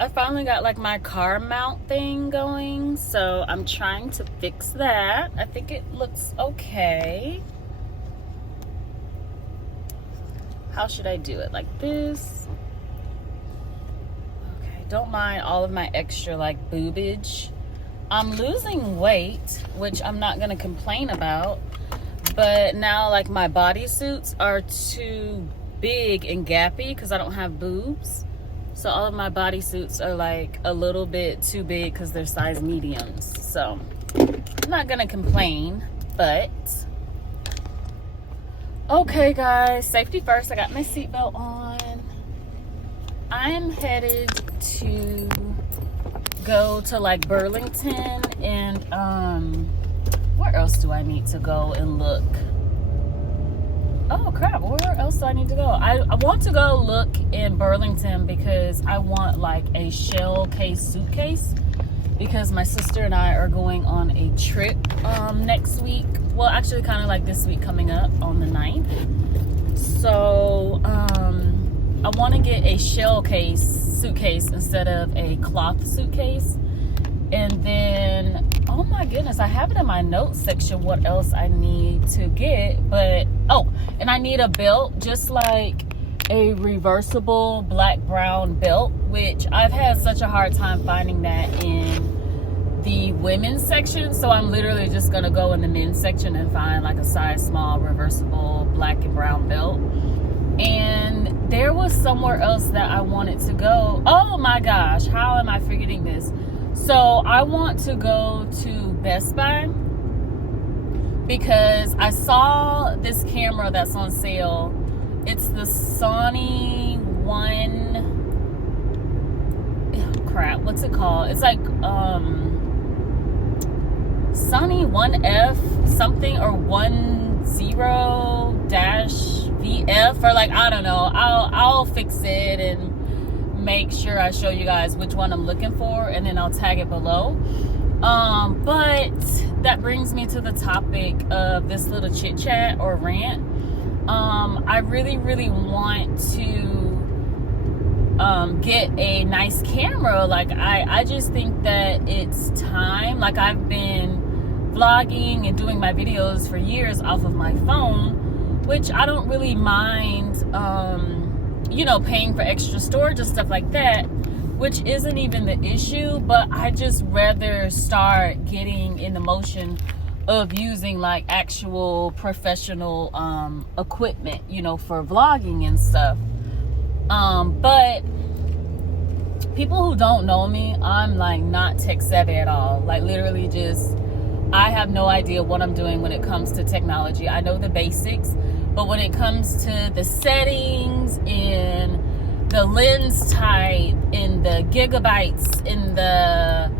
I finally got like my car mount thing going, so I'm trying to fix that. I think it looks okay. How should I do it? Like this? Okay, don't mind all of my extra like boobage. I'm losing weight, which I'm not gonna complain about, but now like my bodysuits are too big and gappy because I don't have boobs. So all of my bodysuits are like a little bit too big because they're size mediums. So I'm not gonna complain, but okay guys, safety first. I got my seatbelt on. I'm headed to go to like Burlington and where else do I need to go and look? Oh crap, where else do I need to go? I want to go look in Burlington because I want like a shell case suitcase because my sister and I are going on a trip next week. Well, actually kind of like this week coming up on the 9th. So I want to get a shell case suitcase instead of a cloth suitcase. And then, oh my goodness, I have it in my notes section what else I need to get. But, oh, and I need a belt, just like a reversible black-brown belt, which I've had such a hard time finding that in the women's section. So I'm literally just going to go in the men's section and find like a size small reversible black and brown belt. And there was somewhere else that I wanted to go. Oh my gosh, how am I forgetting this? So I want to go to Best Buy because I saw this camera that's on sale. It's the Sony what's it called? It's like Sony 1F something or 10-VF or like, I don't know. I'll fix it and make sure I show you guys which one I'm looking for, and then I'll tag it below. But that brings me to the topic of this little chit chat or rant. I really want to get a nice camera. Like I just think that it's time. Like I've been vlogging and doing my videos for years off of my phone, which I don't really mind you know, paying for extra storage and stuff like that, which isn't even the issue, but I just rather start getting in the motion of using like actual professional equipment, you know, for vlogging and stuff. But people who don't know me, I'm like not tech savvy at all. Like literally just, I have no idea what I'm doing when it comes to technology. I know the basics, but when it comes to the settings and the lens type and the gigabytes and the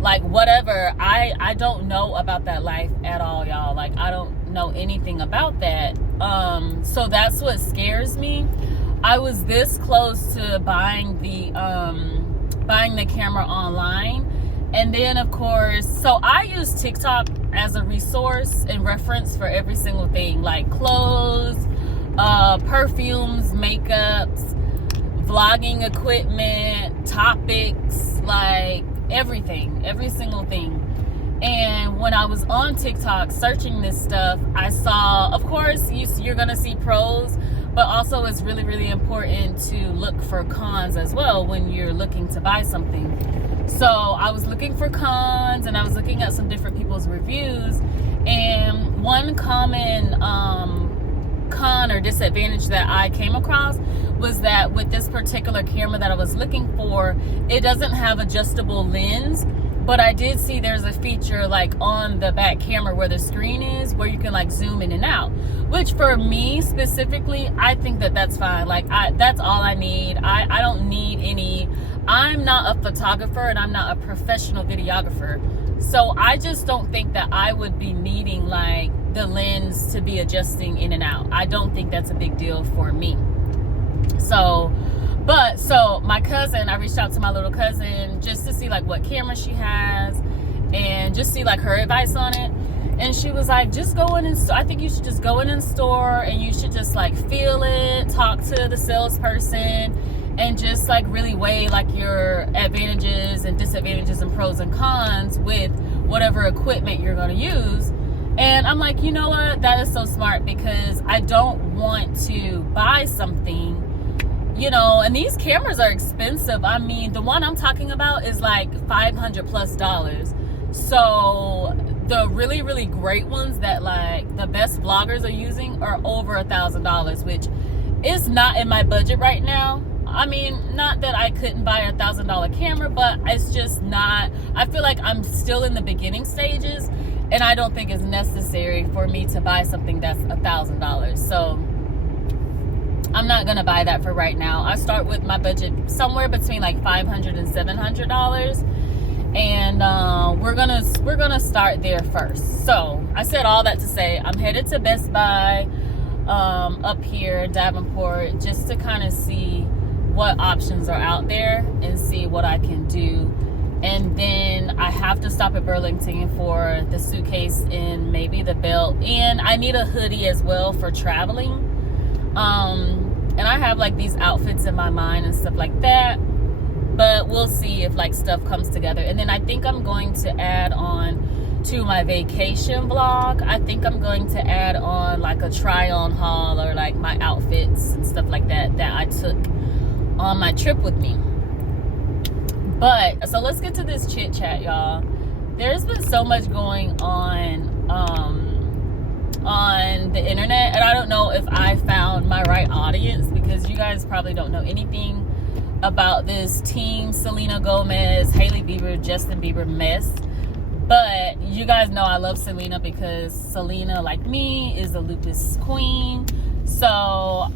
like whatever, I don't know about that life at all, y'all. Like I don't know anything about that. So that's what scares me. I was this close to buying the camera online. And then of course, so I use TikTok as a resource and reference for every single thing, like clothes, perfumes, makeups, vlogging equipment, topics, like everything, every single thing. And when I was on TikTok searching this stuff, I saw, of course, you're gonna see pros, but also it's really important to look for cons as well when you're looking to buy something. So I was looking for cons and I was looking at some different people's reviews, and one common con or disadvantage that I came across was that with this particular camera that I was looking for, it doesn't have adjustable lens. But I did see there's a feature like on the back camera where the screen is, where you can like zoom in and out, which for me specifically, I think that that's fine. Like that's all I need. I don't need any, I'm not a photographer and I'm not a professional videographer. So I just don't think that I would be needing like the lens to be adjusting in and out. I don't think that's a big deal for me. So my cousin, I reached out to my little cousin just to see like what camera she has and just see like her advice on it. And she was like, just go in and I think you should just go in and store and you should just like feel it, talk to the salesperson and just like really weigh like your advantages and disadvantages and pros and cons with whatever equipment you're going to use. And I'm like, you know what, that is so smart, because I don't want to buy something, you know, and these cameras are expensive. I mean, the one I'm talking about is like $500+. So the really, really great ones that like the best vloggers are using are over $1,000, which is not in my budget right now. I mean, not that I couldn't buy a $1,000 camera, but it's just not, I feel like I'm still in the beginning stages, and I don't think it's necessary for me to buy something that's $1,000. So I'm not gonna buy that for right now. I start with my budget somewhere between like $500 and $700, and we're gonna start there first. So I said all that to say I'm headed to Best Buy up here in Davenport, just to kind of see what options are out there and see what I can do. And then I have to stop at Burlington for the suitcase and maybe the belt, and I need a hoodie as well for traveling. And I have like these outfits in my mind and stuff like that, but we'll see if like stuff comes together. And then I think I'm going to add on to my vacation vlog, I think I'm going to add on like a try on haul, or like my outfits and stuff like that that I took on my trip with me. But so let's get to this chit chat, y'all. There's been so much going on the internet, and I don't know if I found my right audience, because you guys probably don't know anything about this Team Selena Gomez, Hailey Bieber, Justin Bieber mess. But you guys know I love Selena, because Selena, like me, is a lupus queen. So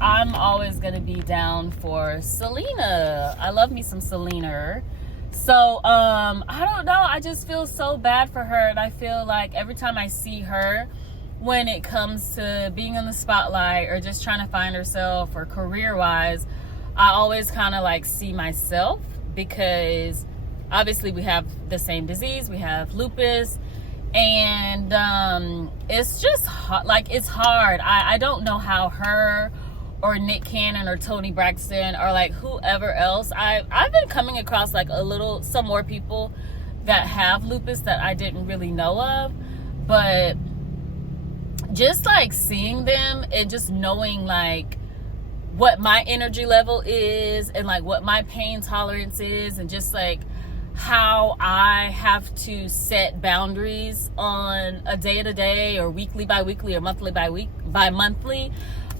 I'm always gonna be down for Selena. I love me some Selena. So I don't know, I just feel so bad for her, and I feel like every time I see her, when it comes to being in the spotlight or just trying to find herself or career wise, I always kind of like see myself, because obviously we have the same disease, we have lupus, and it's just like, it's hard. I don't know how her or Nick Cannon or Toni Braxton or like whoever else, I've been coming across like some more people that have lupus that I didn't really know of, but just like seeing them and just knowing like what my energy level is, and like what my pain tolerance is, and just like how I have to set boundaries on a day-to-day or weekly by weekly or monthly by monthly.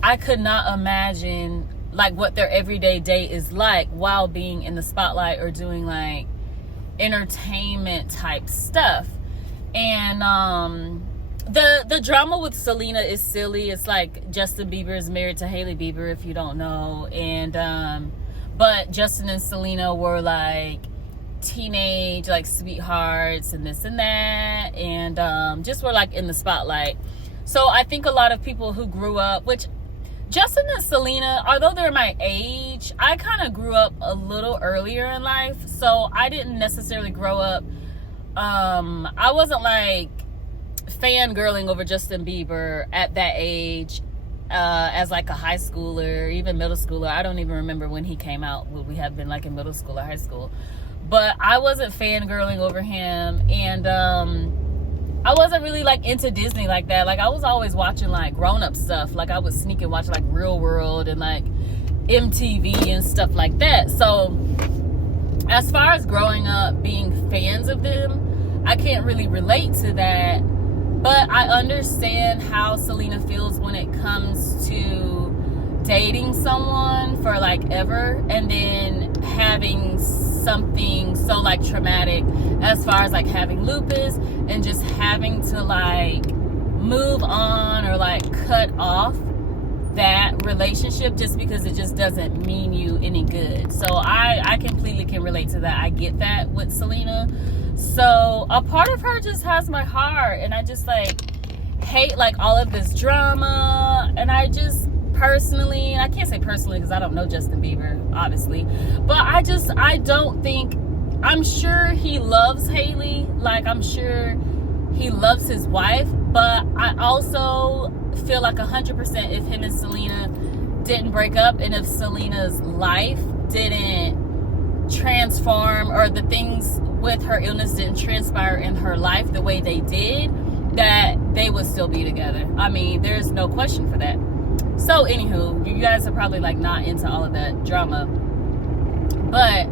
I could not imagine like what their everyday day is like while being in the spotlight or doing like entertainment type stuff. And the drama with Selena is silly. It's like Justin Bieber is married to Hailey Bieber, if you don't know, and but Justin and Selena were like teenage like sweethearts and this and that, and just were like in the spotlight. So I think a lot of people who grew up, which Justin and Selena, although they're my age, I kind of grew up a little earlier in life, so I didn't necessarily grow up, I wasn't like fangirling over Justin Bieber at that age, as like a high schooler, even middle schooler. I don't even remember when he came out. Would we have been like in middle school or high school? But I wasn't fangirling over him, and I wasn't really like into Disney like that. Like I was always watching like grown-up stuff. Like I would sneak and watch like Real World and like MTV and stuff like that. So as far as growing up being fans of them, I can't really relate to that. But I understand how Selena feels when it comes to dating someone for like ever, and then having something so like traumatic as far as like having lupus, and just having to like move on or like cut off that relationship just because it just doesn't mean you any good. So I completely can relate to that. I get that with Selena. So a part of her just has my heart, and I just like hate like all of this drama. And I just personally, I can't say personally because I don't know Justin Bieber obviously, but I don't think, I'm sure he loves Hailey, like I'm sure he loves his wife, but I also feel like 100% if him and Selena didn't break up, and if Selena's life didn't transform, or the things with her illness didn't transpire in her life the way they did, that they would still be together. I mean, there's no question for that. So anywho, you guys are probably like not into all of that drama, but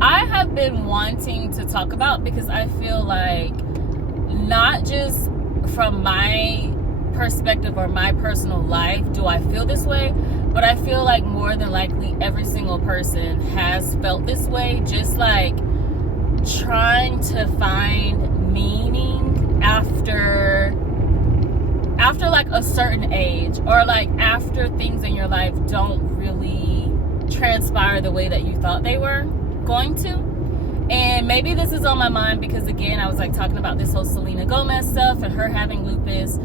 I have been wanting to talk about, because I feel like, not just from my perspective or my personal life do I feel this way, but I feel like more than likely every single person has felt this way, just like trying to find meaning after like a certain age, or like after things in your life don't really transpire the way that you thought they were going to. And maybe this is on my mind because, again, I was like talking about this whole Selena Gomez stuff and her having lupus.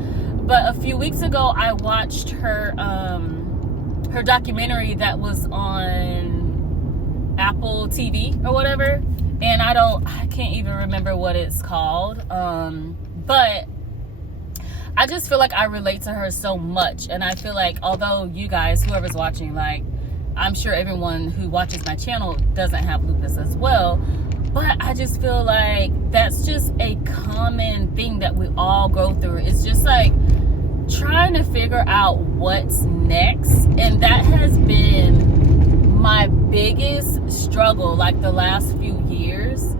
But a few weeks ago, I watched her documentary that was on Apple TV or whatever, and I can't even remember what it's called. But I just feel like I relate to her so much, and I feel like, although you guys, whoever's watching, like, I'm sure everyone who watches my channel doesn't have lupus as well, but I just feel like that's just a common thing that we all go through. It's just like trying to figure out what's next, and that has been my biggest struggle like the last few years.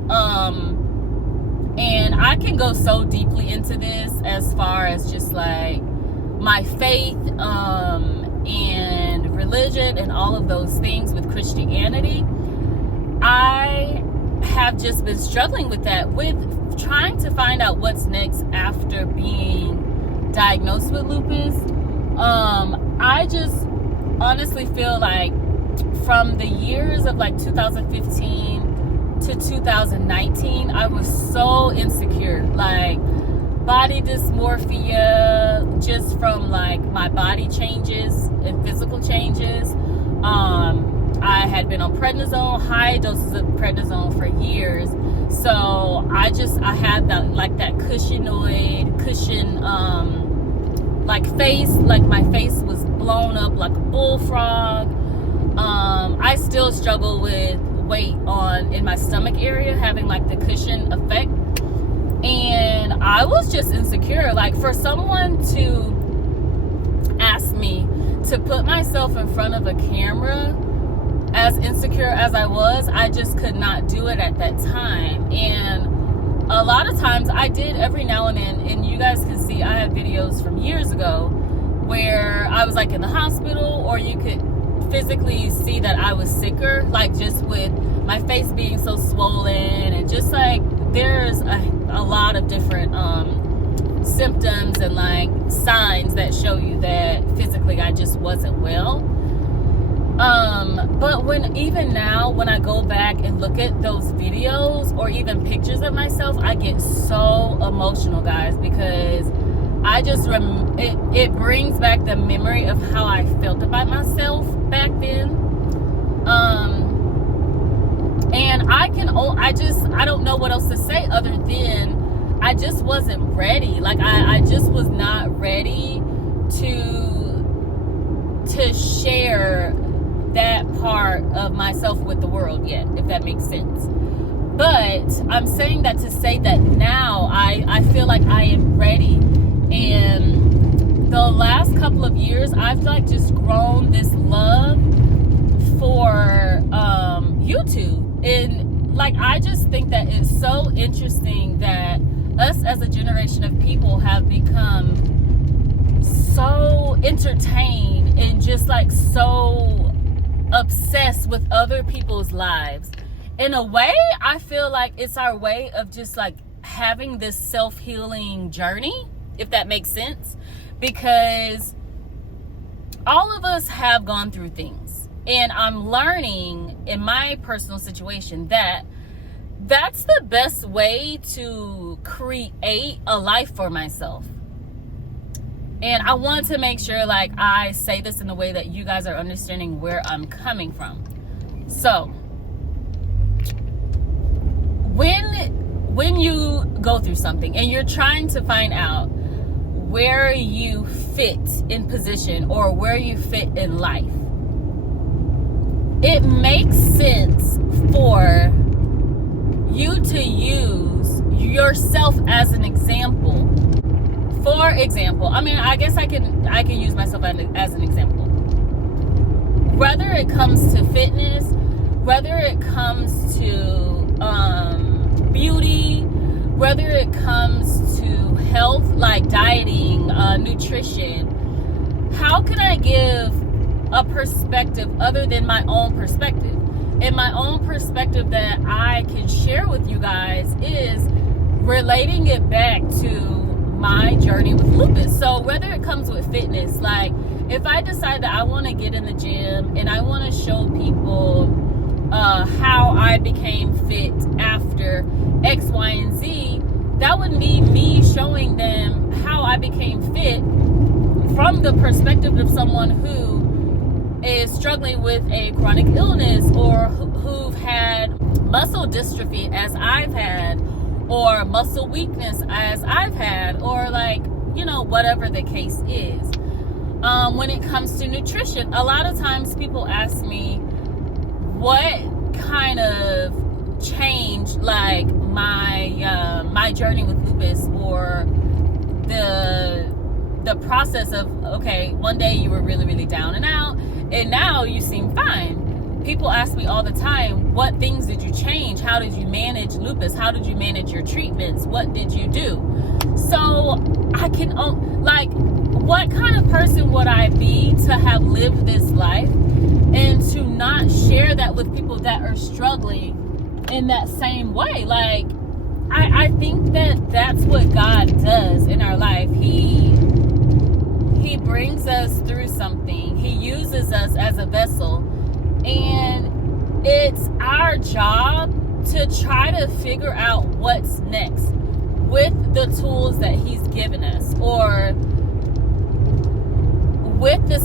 And I can go so deeply into this as far as just like my faith and religion and all of those things with Christianity. I have just been struggling with that, with trying to find out what's next after being diagnosed with lupus. I just honestly feel like from the years of like 2015 to 2019, I was so insecure, like body dysmorphia, just from like my body changes and physical changes. I had been on prednisone, high doses of prednisone for years. So I had that, like that cushion, like face, like my face was blown up like a bullfrog. I still struggle with weight in my stomach area, having like the cushion effect. And I was just insecure. Like, for someone to ask me to put myself in front of a camera, as insecure as I was, I just could not do it at that time. And a lot of times I did every now and then, and you guys can see I have videos from years ago where I was like in the hospital, or you could physically see that I was sicker, like just with my face being so swollen, and just like there's a lot of different symptoms and like signs that show you that physically I just wasn't well. But even now, when I go back and look at those videos or even pictures of myself, I get so emotional, guys, because I just it brings back the memory of how I felt about myself back then. And I don't know what else to say other than I just wasn't ready. Like I just was not ready to share that part of myself with the world yet, if that makes sense. But I'm saying that to say that now I feel like I am ready. And the last couple of years, I've like just grown this love for YouTube. And like, I just think that it's so interesting that us as a generation of people have become so entertained and just like so obsessed with other people's lives. In a way, I feel like it's our way of just like having this self-healing journey, if that makes sense, because all of us have gone through things, and I'm learning in my personal situation that that's the best way to create a life for myself. And I want to make sure like I say this in a way that you guys are understanding where I'm coming from. So when you go through something and you're trying to find out where you fit in position or where you fit in life, it makes sense for you to use yourself as an example. For example, I mean, I guess I can use myself as an example. Whether it comes to fitness, whether it comes to beauty, whether it comes to health, like dieting, nutrition, how can I give a perspective other than my own perspective? And my own perspective that I can share with you guys is relating it back to my journey with lupus. So whether it comes with fitness, like if I decide that I want to get in the gym and I want to show people how I became fit after X, Y, and Z, that would be me showing them how I became fit from the perspective of someone who is struggling with a chronic illness, or who've had muscle dystrophy as I've had, or muscle weakness as I've had, or like, you know, whatever the case is. When it comes to nutrition, a lot of times people ask me what kind of changed like my journey with lupus, or the process of, okay, one day you were really, really down and out, and now you seem fine. People ask me all the time, what things did you change? How did you manage lupus? How did you manage your treatments? What did you do? So I can, like, what kind of person would I be to have lived this life and to not share that with people that are struggling in that same way? Like, I think that that's what God does in our life. He brings us through something. He uses us as a vessel, and it's our job to try to figure out what's next with the tools that He's given us, or with the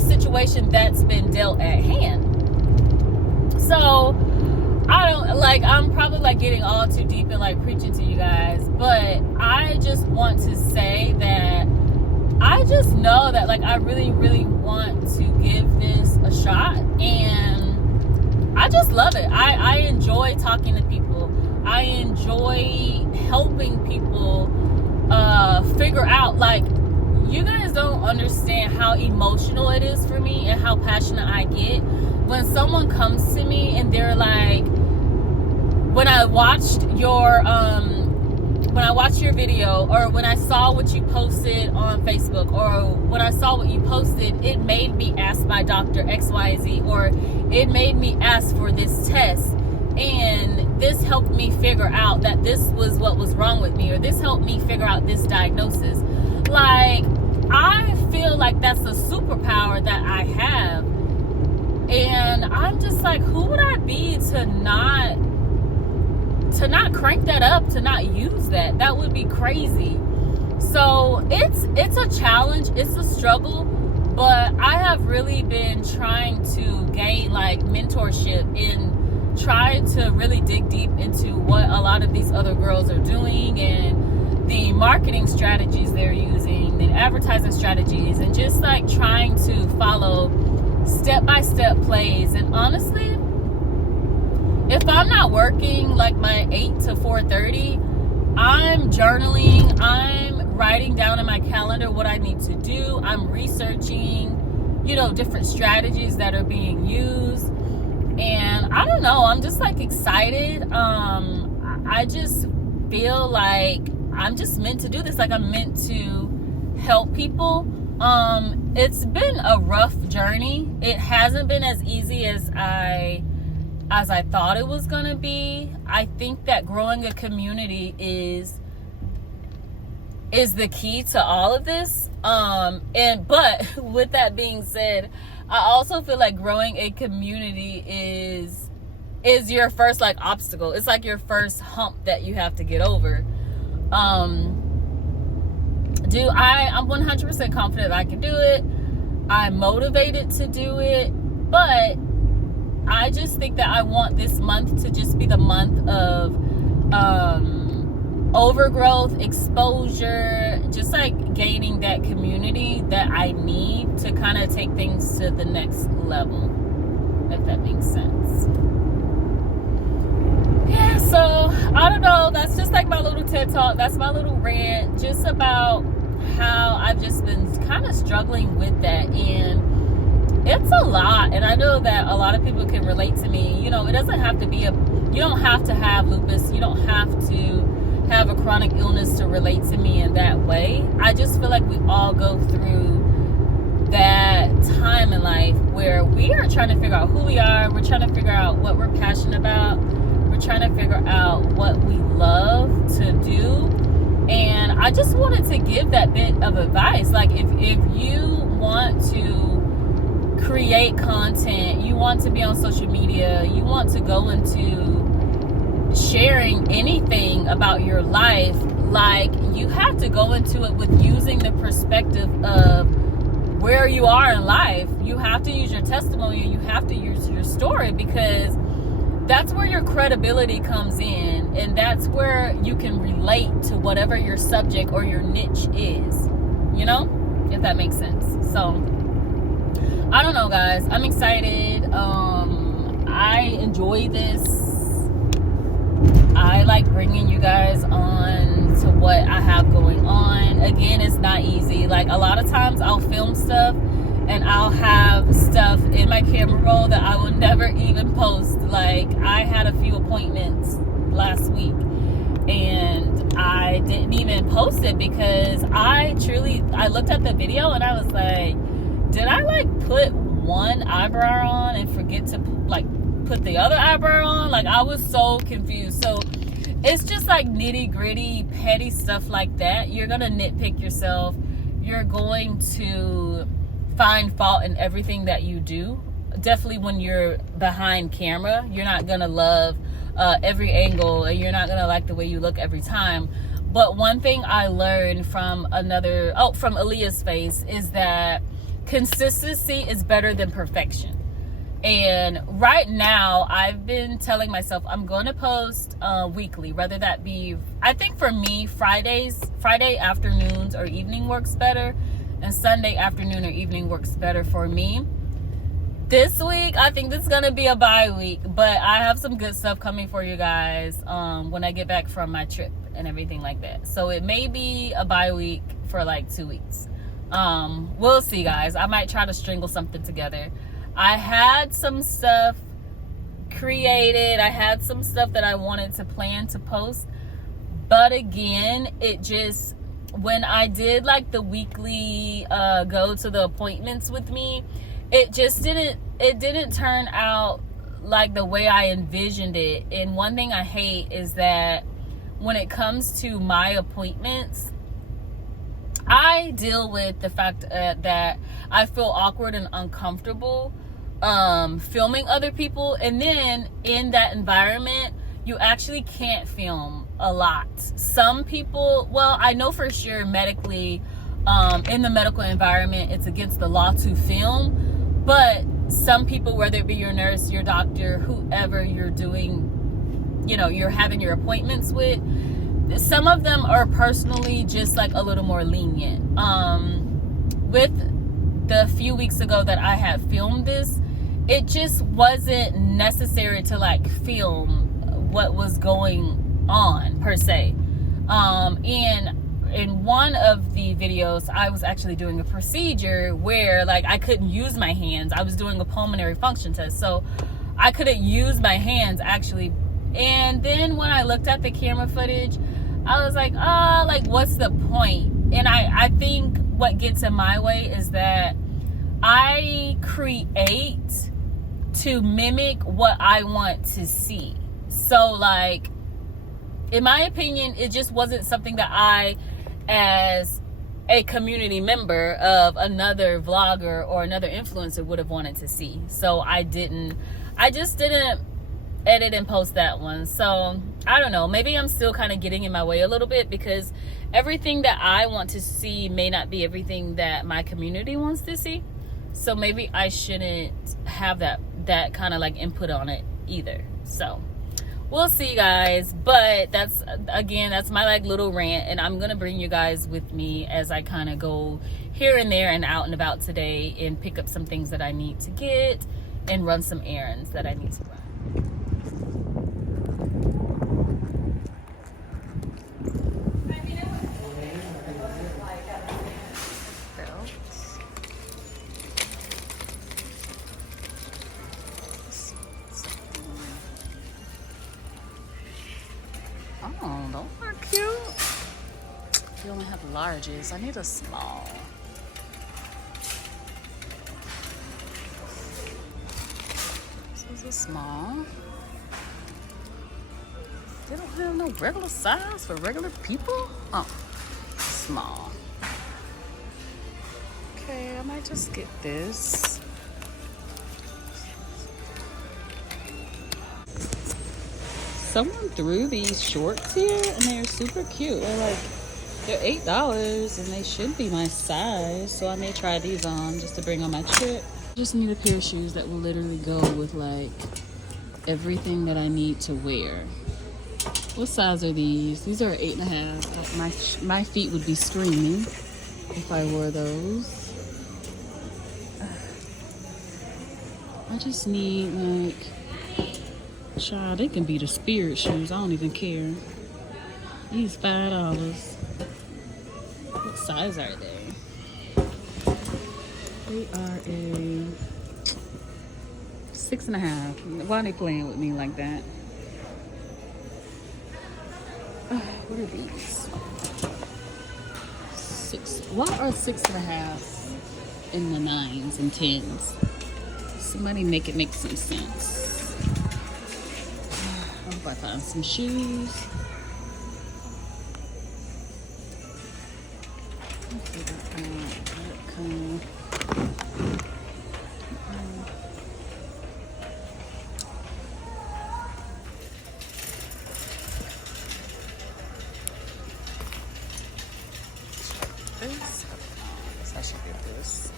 situation that's been dealt at hand. So I'm probably like getting all too deep and like preaching to you guys, but I just want to say that I just know that like I really, really want to give this a shot, and I just love it. I enjoy talking to people. I enjoy helping people figure out, like, you guys don't understand how emotional it is for me and how passionate I get when someone comes to me and they're like, when I watched your video, or when I saw what you posted on Facebook, or when I saw what you posted, it made me ask my doctor XYZ, or it made me ask for this test, and this helped me figure out that this was what was wrong with me, or this helped me figure out this diagnosis. Like, I feel like that's a superpower that I have, and I'm just like, who would I be to not crank that up, to not use that? That would be crazy. So it's a challenge, it's a struggle, but I have really been trying to gain like mentorship and try to really dig deep into what a lot of these other girls are doing, and the marketing strategies they're using, the advertising strategies, and just like trying to follow step-by-step plays. And honestly, if I'm not working like my 8 to 4:30, I'm journaling, I'm writing down in my calendar what I need to do. I'm researching, different strategies that are being used. And I don't know, I'm just like excited. I just feel like I'm just meant to do this. Like, I'm meant to help people. It's been a rough journey. It hasn't been as easy as I thought it was gonna be. I think that growing a community is the key to all of this. But with that being said, I also feel like growing a community is your first like obstacle. It's like your first hump that you have to get over. I'm 100% confident I can do it. I'm motivated to do it, but I just think that I want this month to just be the month of overgrowth, exposure, just like gaining that community that I need to kind of take things to the next level. if that makes sense. Yeah, so I don't know, that's just like my little TED talk. That's my little rant just about how I've just been kind of struggling with that, and it's a lot. And I know that a lot of people can relate to me. You know, it doesn't have to be you don't have to have lupus, you don't have to have a chronic illness to relate to me in that way. I just feel like we all go through that time in life where we are trying to figure out who we are. We're trying to figure out what we're passionate about. We're trying to figure out what we love to do. And I just wanted to give that bit of advice. Like, if you want to create content, you want to be on social media, you want to go into sharing anything about your life, like, you have to go into it with using the perspective of where you are in life. You have to use your testimony, you have to use your story, because that's where your credibility comes in, and that's where you can relate to whatever your subject or your niche is, you know, if that makes sense. So I don't know, guys, I'm excited. I enjoy this. I like bringing you guys on to what I have going on. Again, it's not easy. Like, a lot of times I'll film stuff and I'll have stuff in my camera roll that I will never even post. Like, I had a few appointments last week and I didn't even post it because I looked at the video and I was like, did I like put one eyebrow on and forget to like put the other eyebrow on? Like, I was so confused. So it's just like nitty gritty petty stuff like that. You're gonna nitpick yourself. You're going to find fault in everything that you do. Definitely when you're behind camera, you're not gonna love every angle, and you're not gonna like the way you look every time. But one thing I learned from from Aaliyah's face is that consistency is better than perfection. And right now, I've been telling myself I'm going to post weekly, whether that be, I think for me, Friday afternoons or evening works better, and Sunday afternoon or evening works better for me. This week, I think this is going to be a bye week, but I have some good stuff coming for you guys when I get back from my trip and everything like that. So it may be a bye week for like 2 weeks. We'll see, guys. I might try to strangle something together. I had some stuff created. I had some stuff that I wanted to plan to post. But again, it just, when I did like the weekly go to the appointments with me, it didn't turn out like the way I envisioned it. And one thing I hate is that when it comes to my appointments, I deal with the fact that I feel awkward and uncomfortable filming other people, and then in that environment you actually can't film a lot. Some people, well, I know for sure medically, in the medical environment, it's against the law to film, but some people, whether it be your nurse, your doctor, whoever you're doing, you know, you're having your appointments with, some of them are personally just like a little more lenient. With the few weeks ago that I had filmed this, it just wasn't necessary to like film what was going on per se. In one of the videos, I was actually doing a procedure where like I couldn't use my hands. I was doing a pulmonary function test, so I couldn't use my hands actually. And then when I looked at the camera footage, I was like, what's the point? And I think what gets in my way is that I create to mimic what I want to see. So like, in my opinion, it just wasn't something that I, as a community member of another vlogger or another influencer, would have wanted to see. So I just didn't edit and post that one. So I don't know, maybe I'm still kind of getting in my way a little bit, because everything that I want to see may not be everything that my community wants to see. So maybe I shouldn't have that kind of like input on it either. So we'll see, guys. But that's my like little rant, and I'm gonna bring you guys with me as I kind of go here and there and out and about today and pick up some things that I need to get and run some errands that I need to run. Oh, those are cute. You only have larges. I need a small. This is a small. They don't have no regular size for regular people? Oh, small. Okay, I might just get this. Someone threw these shorts here and they're super cute. They're $8 and they should be my size. So I may try these on just to bring on my trip. Just need a pair of shoes that will literally go with like everything that I need to wear. What size are these? These are 8.5. My feet would be screaming if I wore those. I just need like, child, they can be the spirit shoes. I don't even care. These $5. What size are they? They are a 6.5. Why are they playing with me like that? What are these? 6. What are 6.5 in the 9s and 10s? Somebody make it make some sense. I hope I find some shoes. I should get this.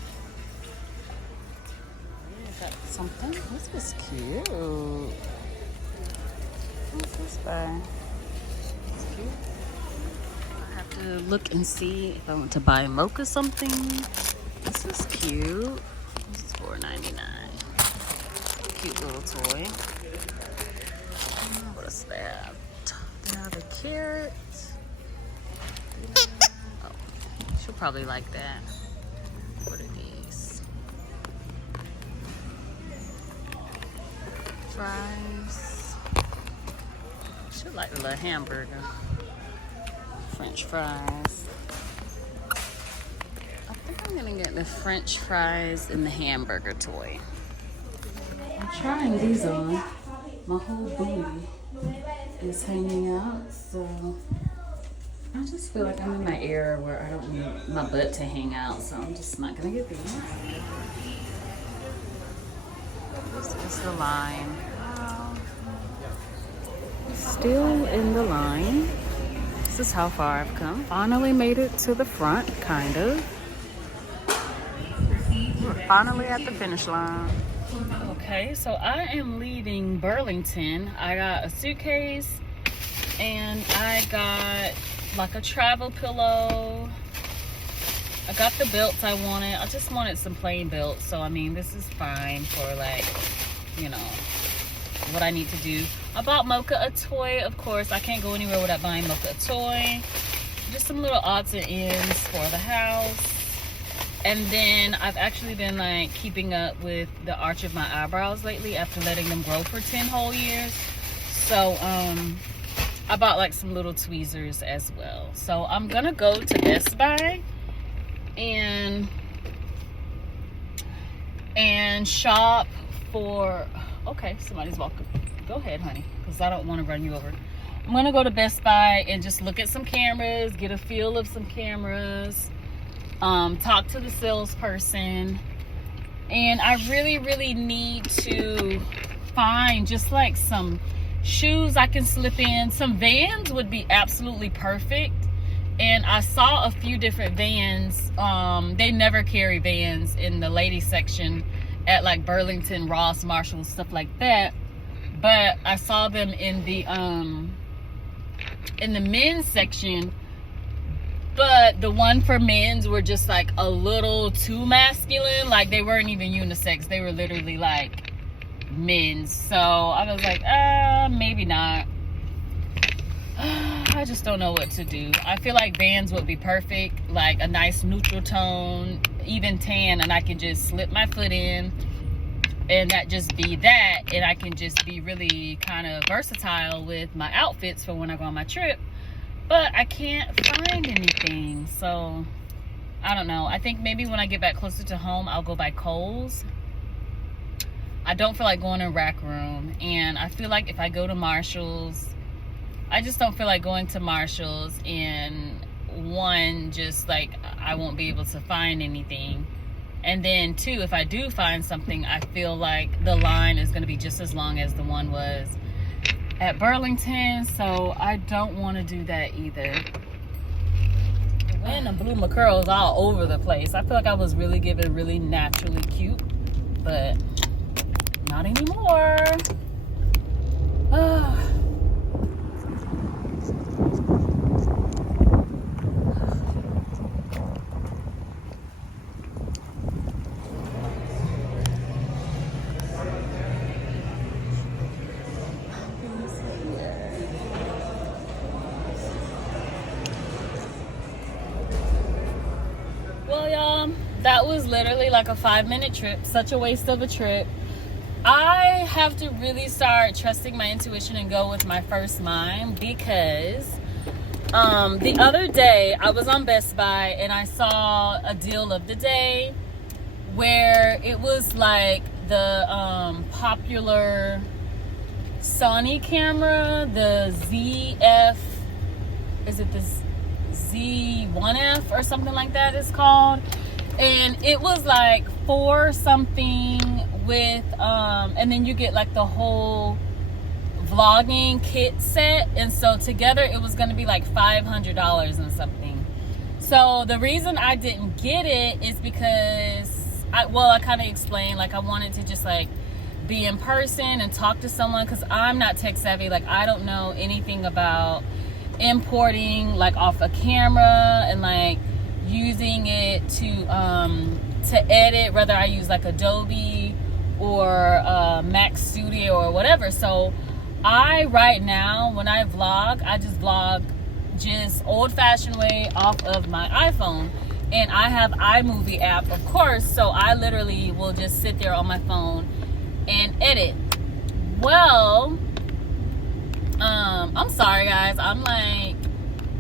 Yeah, got something. This is cute. What's this by? It's cute. I have to look and see if I want to buy Mocha something. This is cute. This is $4.99. Cute little toy. What is that? They have a carrot. She'll probably like that. What are these? Fries. She'll like the little hamburger. French fries. I think I'm gonna get the French fries and the hamburger toy. I'm trying these on. My whole booty is hanging out, so I just feel like I'm in my era where I don't need my butt to hang out, so I'm just not gonna get these. This is the line. Still in the line. This is how far I've come. Finally made it to the front, kind of. We're finally at the finish line. Okay, so I am leaving Burlington. I got a suitcase and I got like a travel pillow. I got the belts I wanted. I just wanted some plain belts, so I mean this is fine for like, you know, what I need to do. I bought Mocha a toy. Of course I can't go anywhere without buying Mocha a toy. Just some little odds and ends for the house. And then I've actually been like keeping up with the arch of my eyebrows lately after letting them grow for 10 whole years. So I bought like some little tweezers as well. So I'm gonna go to Best Buy and shop for, okay, somebody's walking. Go ahead, honey, because I don't want to run you over. I'm gonna go to Best Buy and just look at some cameras, get a feel of some cameras, talk to the salesperson, and I really need to find just like some shoes I can slip in. Some Vans would be absolutely perfect, and I saw a few different Vans. They never carry Vans in the ladies section at like Burlington, Ross, Marshalls, stuff like that, but I saw them in the men's section. But the one for men's were just like a little too masculine. Like they weren't even unisex. They were literally like men's. So I was like, maybe not. I just don't know what to do. I feel like Vans would be perfect, like a nice neutral tone, even tan, and I can just slip my foot in and that just be that, and I can just be really kind of versatile with my outfits for when I go on my trip. But I can't find anything, so I don't know. I think maybe when I get back closer to home, I'll go by Kohl's. I don't feel like going to Rack Room, and I feel like if I go to Marshall's, I just don't feel like going to Marshall's, and one, just like I won't be able to find anything, and then two, if I do find something, I feel like the line is going to be just as long as the one was at Burlington, so I don't want to do that either. And I blew my curls all over the place. I feel like I was really giving really naturally cute, but not anymore. Well, y'all, that was literally like a 5-minute trip. Such a waste of a trip. I have to really start trusting my intuition and go with my first mind, because the other day I was on Best Buy and I saw a deal of the day where it was like the popular Sony camera, the ZF, is it the Z1F or something like that it's called, and it was like for something with and then you get like the whole vlogging kit set, and so together it was going to be like $500 and something. So the reason I didn't get it is because I kind of explained, like I wanted to just like be in person and talk to someone, because I'm not tech savvy. Like I don't know anything about importing like off a camera and like using it to edit, whether I use like Adobe or Mac Studio or whatever. So right now when I vlog, I just vlog just old-fashioned way off of my iPhone, and I have iMovie app, of course, so I literally will just sit there on my phone and edit. Well, I'm sorry guys, I'm like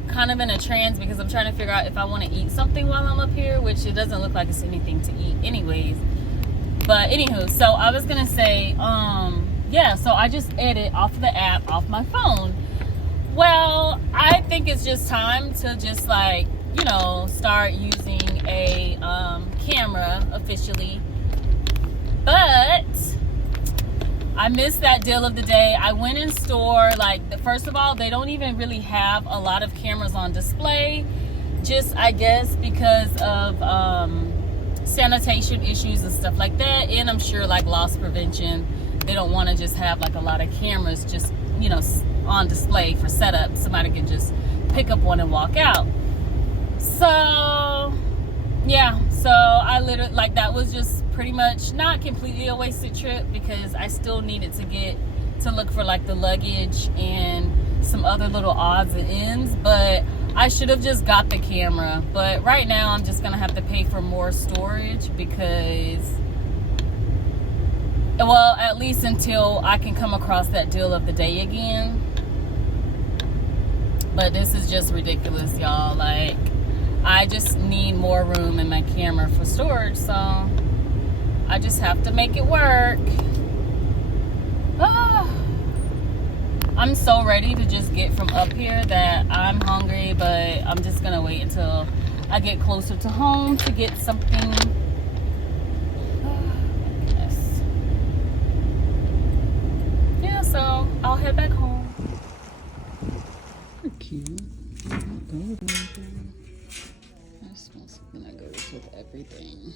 kind of in a trance because I'm trying to figure out if I want to eat something while I'm up here, which it doesn't look like it's anything to eat anyways. But anywho, so I was gonna say, yeah, so I just edit off the app off my phone. Well, I think it's just time to just like, you know, start using a camera officially. But I missed that deal of the day. I went in store, like, first of all, they don't even really have a lot of cameras on display, just I guess because of sanitation issues and stuff like that, and I'm sure like loss prevention, they don't want to just have like a lot of cameras just, you know, on display for setup. Somebody can just pick up one and walk out. So yeah, so I literally, like, that was just pretty much not completely a wasted trip, because I still needed to get to look for like the luggage and some other little odds and ends, but I should have just got the camera. But right now I'm just gonna have to pay for more storage, because, well, at least until I can come across that deal of the day again. But this is just ridiculous, y'all. Like, I just need more room in my camera for storage, so I just have to make it work. I'm so ready to just get from up here that I'm hungry, but I'm just gonna wait until I get closer to home to get something. Yeah, so I'll head back home. They're cute. That smells something that goes with everything.